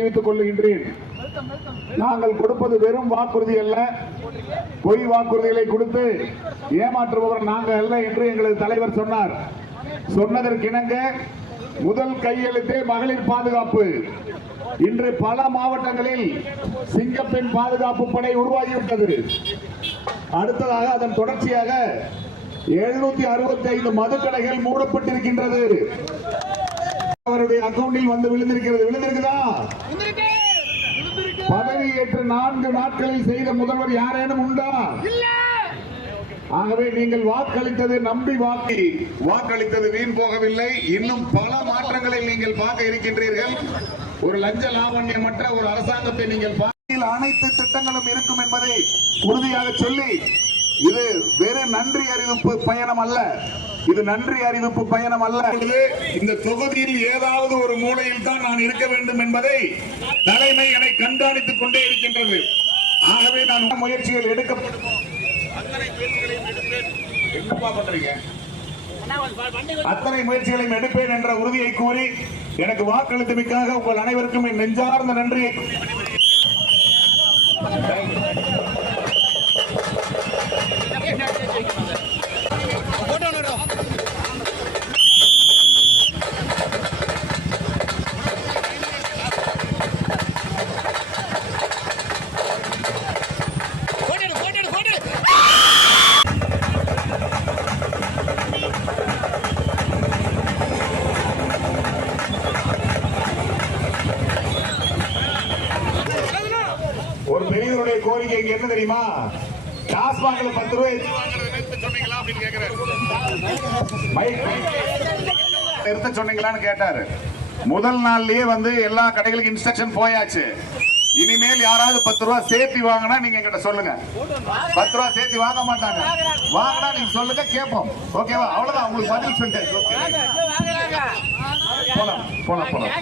தெரிவித்துக் கொள்கின்றேன். நாங்கள் கொடுப்பது வெறும் வாக்குறுதி அல்ல, பொய் வாக்குறுதிகளை கொடுத்து ஏமாற்றுபவர் நாங்கள் அல்ல என்று எங்களது தலைவர் சொன்னார். சொன்னதற்கிணங்க முதல் கையெழுத்தே மகளிர் பாதுகாப்பு. இன்று பல மாவட்டங்களில் சிங்கப்பெண் பாதுகாப்பு படை உருவாகிவிட்டது. அடுத்ததாக அதன் தொடர்ச்சியாக 765 மதுக்கடைகள் மூடப்பட்டிருக்கின்றது. அவருடைய அக்கவுண்டில் வந்து விழுந்திருக்குதா? பதவியேற்று 4 நாட்களில் செய்த முதல்வர் யாரேனும் உண்டா? ஆகவே நீங்கள் வாக்களித்தது நம்பி வாக்களித்தது வீண் போகவில்லை. இன்னும் பல மாற்றங்களை நீங்கள் பார்க்க இருக்கின்றீர்கள். ஒரு லஞ்ச லாவண்யமற்ற ஒரு அரசாங்கத்தை நீங்கள் அனைத்து திட்டங்களும் இருக்கும் என்பதை உறுதியாக சொல்லி, இது வேறு நன்றி அறிவிப்பு பயணம் அல்ல, இது நன்றி அறிவிப்பு பயணம் அல்ல. இந்த தொகுதியில் ஏதாவது ஒரு மூலையில் தான் நான் இருக்க வேண்டும் என்பதை தலைமை என்னை கண்காணித்துக் கொண்டே இருக்கின்றது. ஆகவே நான் முயற்சிகள் எடுக்கப்படுவோம். அத்தனை முயற்சிகளையும் எடுப்பேன் என்ற உறுதியை கூறி எனக்கு வாக்களித்தமைக்காக உங்கள் அனைவருக்கும் என் நெஞ்சார்ந்த நன்றியை ஒரு பெரியவருடைய கோரிக்கை இங்க என்ன தெரியுமா? டாஸ்மாக்ல 10 ரூபாய் சொன்னீங்களா அப்படின்னு கேக்குறாரு. நிறுத்த சொன்னீங்களான்னு கேட்டாரு. முதல் நாள்லயே வந்து எல்லா கடைகளுக்கு இன்ஸ்ட்ரக்ஷன் போயாச்சு. இனிமேல் யாராவது 10 ரூபாய் சேர்த்து வாங்கினா நீங்க என்கிட்ட சொல்லுங்க. 10 ரூபாய் சேர்த்து வாங்க மாட்டாங்க. வாங்கினா நீங்க சொல்லுங்க, கேட்போம். ஓகேவா? அவ்வளவுதான், உங்களுக்கு பதில் சொல்லிட்டேன். போலாம் போலாம் போலாம்.